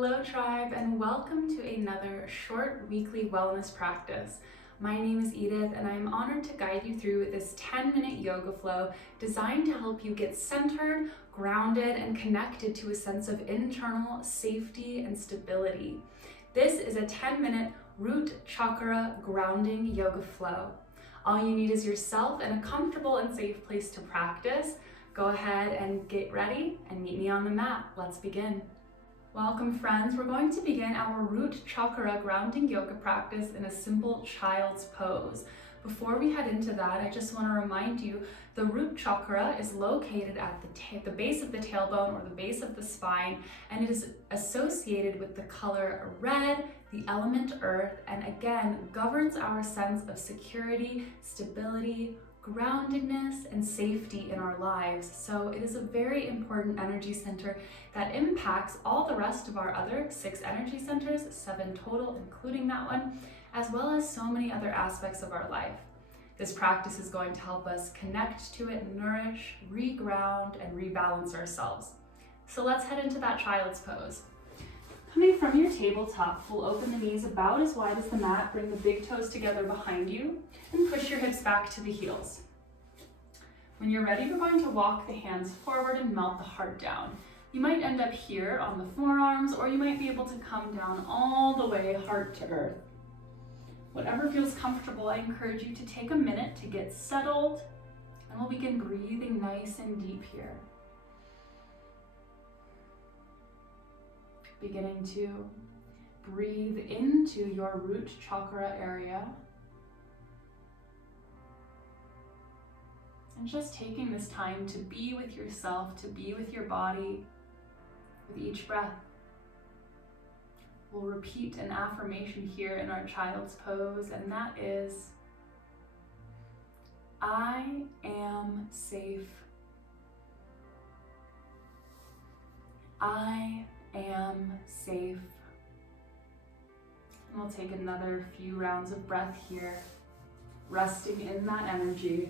Hello tribe, and welcome to another short weekly wellness practice. My name is Edith and I'm honored to guide you through this 10-minute yoga flow designed to help you get centered, grounded, and connected to a sense of internal safety and stability. This is a 10-minute Root Chakra grounding yoga flow. All you need is yourself and a comfortable and safe place to practice. Go ahead and get ready and meet me on the mat. Let's begin. Welcome friends, we're going to begin our Root Chakra grounding yoga practice in a simple child's pose. Before we head into that, I just want to remind you the root chakra is located at the base of the tailbone or the base of the spine, and it is associated with the color red, the element earth, and again governs our sense of security, stability, groundedness, and safety in our lives. So it is a very important energy center that impacts all the rest of our other 6 energy centers, 7 total, including that one, as well as so many other aspects of our life. This practice is going to help us connect to it, nourish, reground, and rebalance ourselves. So let's head into that child's pose. Coming from your tabletop, we'll open the knees about as wide as the mat, bring the big toes together behind you, and push your hips back to the heels. When you're ready, we're going to walk the hands forward and melt the heart down. You might end up here on the forearms, or you might be able to come down all the way heart to earth. Whatever feels comfortable, I encourage you to take a minute to get settled, and we'll begin breathing nice and deep here. Beginning to breathe into your root chakra area. And just taking this time to be with yourself, to be with your body with each breath. We'll repeat an affirmation here in our child's pose, and that is, I am safe. I am safe. And we'll take another few rounds of breath here, resting in that energy.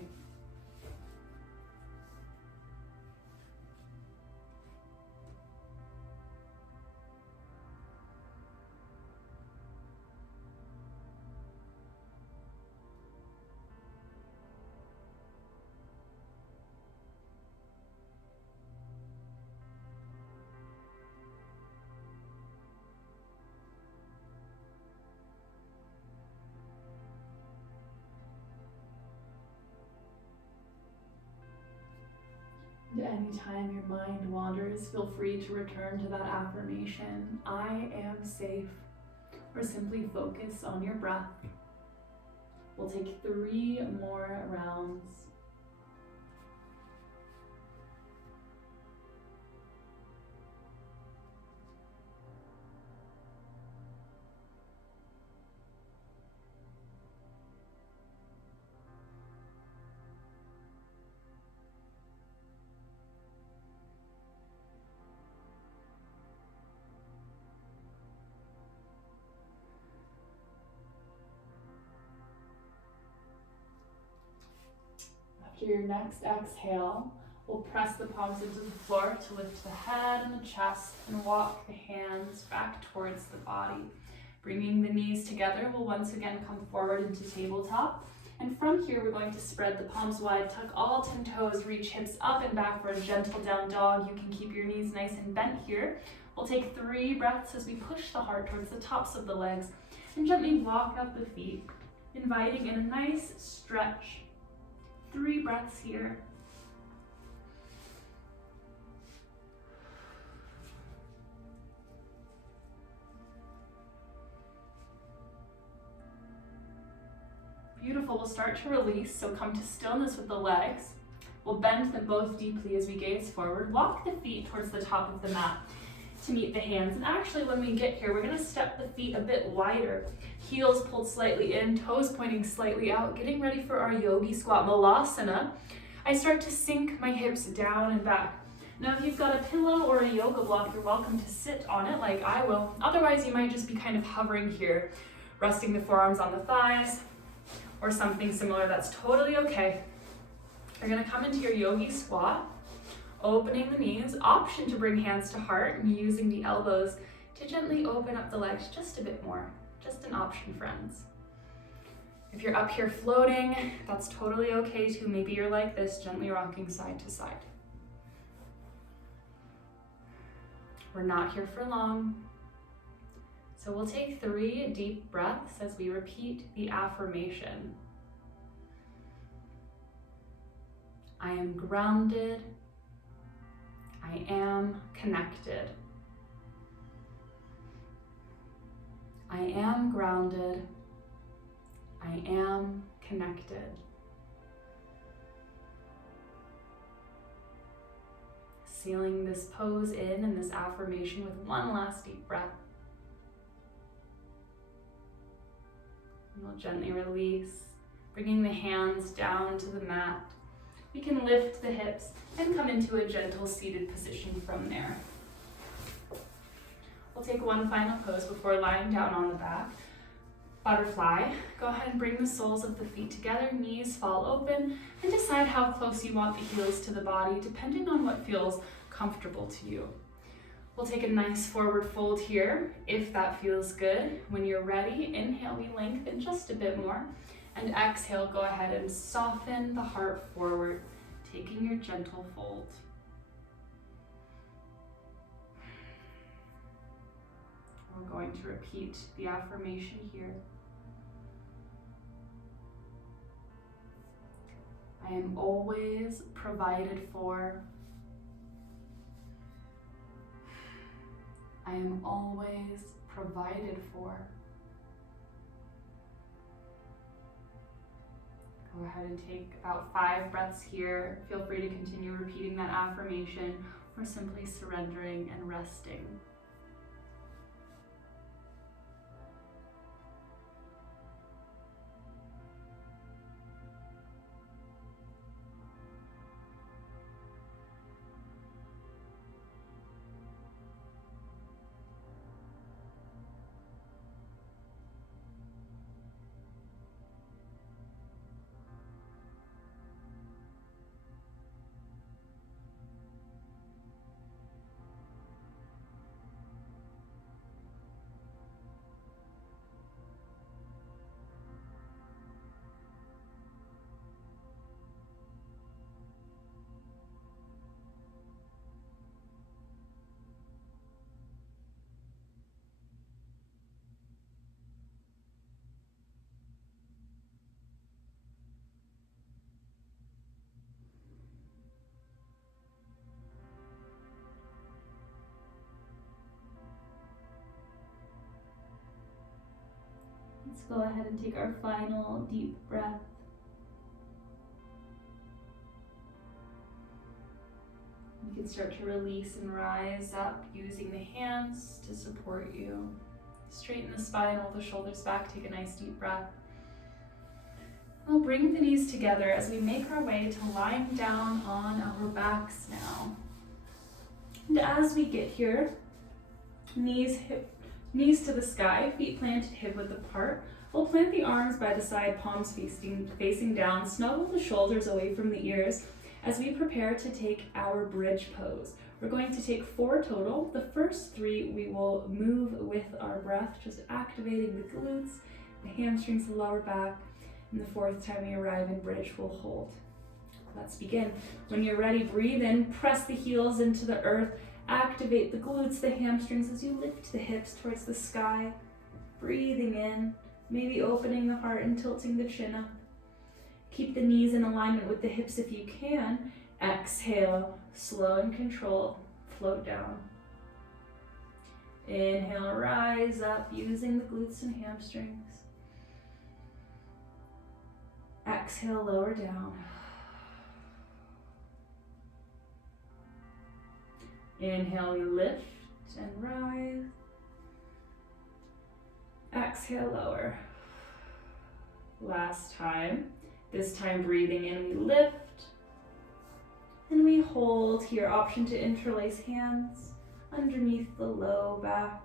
Anytime your mind wanders, feel free to return to that affirmation, I am safe, or simply focus on your breath. We'll take 3 more rounds. After your next exhale, we'll press the palms into the floor to lift the head and the chest and walk the hands back towards the body. Bringing the knees together, we'll once again come forward into tabletop. And from here, we're going to spread the palms wide, tuck all 10 toes, reach hips up and back for a gentle down dog. You can keep your knees nice and bent here. We'll take 3 breaths as we push the heart towards the tops of the legs and gently walk up the feet, inviting in a nice stretch. 3 breaths here. Beautiful. We'll start to release, so come to stillness with the legs. We'll bend them both deeply as we gaze forward. Walk the feet towards the top of the mat to meet the hands. And actually, when we get here, we're going to step the feet a bit wider. Heels pulled slightly in, toes pointing slightly out, getting ready for our yogi squat malasana. I start to sink my hips down and back. Now, if you've got a pillow or a yoga block, you're welcome to sit on it like I will. Otherwise, you might just be kind of hovering here, resting the forearms on the thighs or something similar. That's totally okay. You're going to come into your yogi squat, opening the knees, option to bring hands to heart and using the elbows to gently open up the legs just a bit more. Just an option, friends. If you're up here floating, that's totally okay too. Maybe you're like this, gently rocking side to side. We're not here for long. So we'll take 3 deep breaths as we repeat the affirmation. I am grounded. I am connected. I am grounded. I am connected. Sealing this pose in and this affirmation with one last deep breath. And we'll gently release, bringing the hands down to the mat. We can lift the hips and come into a gentle seated position from there. We'll take one final pose before lying down on the back. Butterfly. Go ahead and bring the soles of the feet together, knees fall open, and decide how close you want the heels to the body, depending on what feels comfortable to you. We'll take a nice forward fold here, if that feels good. When you're ready, inhale, we lengthen just a bit more, and exhale, go ahead and soften the heart forward, taking your gentle fold. We're going to repeat the affirmation here. I am always provided for. I am always provided for. Go ahead and take about 5 breaths here. Feel free to continue repeating that affirmation or simply surrendering and resting. Let's go ahead and take our final deep breath. You can start to release and rise up using the hands to support you. Straighten the spine, roll the shoulders back, take a nice deep breath. We'll bring the knees together as we make our way to lying down on our backs now. And as we get here, knees to the sky, feet planted hip width apart. We'll plant the arms by the side, palms facing down, snuggle the shoulders away from the ears as we prepare to take our bridge pose. We're going to take 4 total. The first 3 we will move with our breath, just activating the glutes, the hamstrings, the lower back, and the 4th time we arrive in bridge, we'll hold. Let's begin. When you're ready, breathe in, press the heels into the earth, activate the glutes, the hamstrings as you lift the hips towards the sky. Breathing in, maybe opening the heart and tilting the chin up. Keep the knees in alignment with the hips if you can. Exhale, slow and controlled, float down. Inhale, rise up using the glutes and hamstrings. Exhale, lower down. Inhale, we lift and rise. Exhale, lower. Last time. This time breathing in, we lift. And we hold here. Option to interlace hands underneath the low back.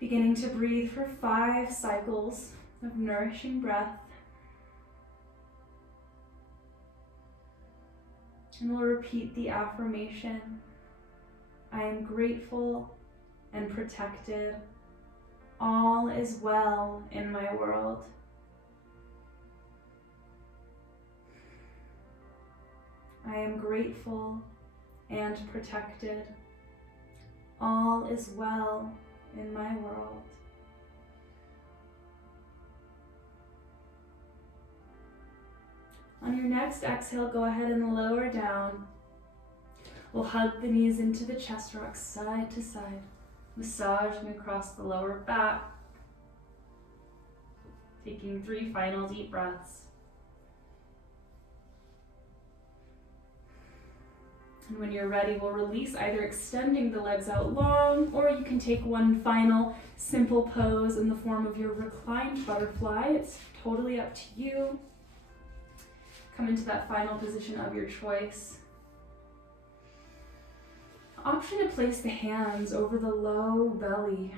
Beginning to breathe for 5 cycles of nourishing breath. And we'll repeat the affirmation. I am grateful and protected. All is well in my world. I am grateful and protected. All is well in my world. On your next exhale, go ahead and lower down. We'll hug the knees into the chest, rock side to side. Massaging across the lower back. Taking 3 final deep breaths. And when you're ready, we'll release, either extending the legs out long, or you can take one final simple pose in the form of your reclined butterfly. It's totally up to you. Come into that final position of your choice. Option to place the hands over the low belly,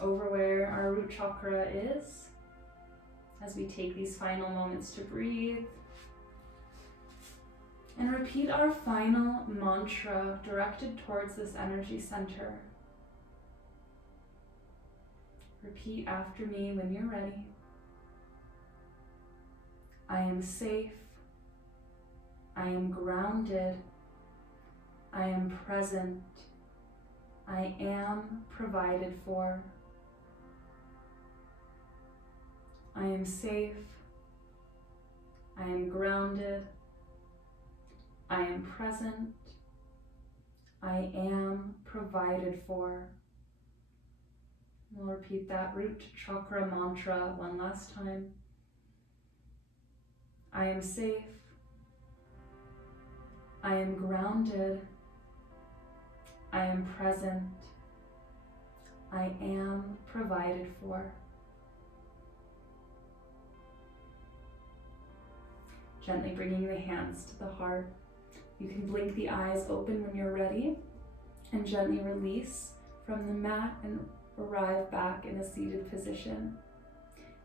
over where our root chakra is, as we take these final moments to breathe. And repeat our final mantra directed towards this energy center. Repeat after me when you're ready. I am safe. I am grounded. I am present. I am provided for. I am safe. I am grounded. I am present. I am provided for. We'll repeat that root chakra mantra one last time. I am safe. I am grounded. I am present. I am provided for. Gently bringing the hands to the heart. You can blink the eyes open when you're ready and gently release from the mat and arrive back in a seated position.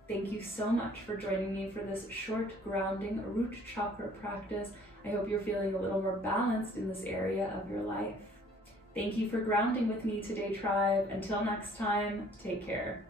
Thank you so much for joining me for this short grounding root chakra practice. I hope you're feeling a little more balanced in this area of your life. Thank you for grounding with me today, tribe. Until next time, take care.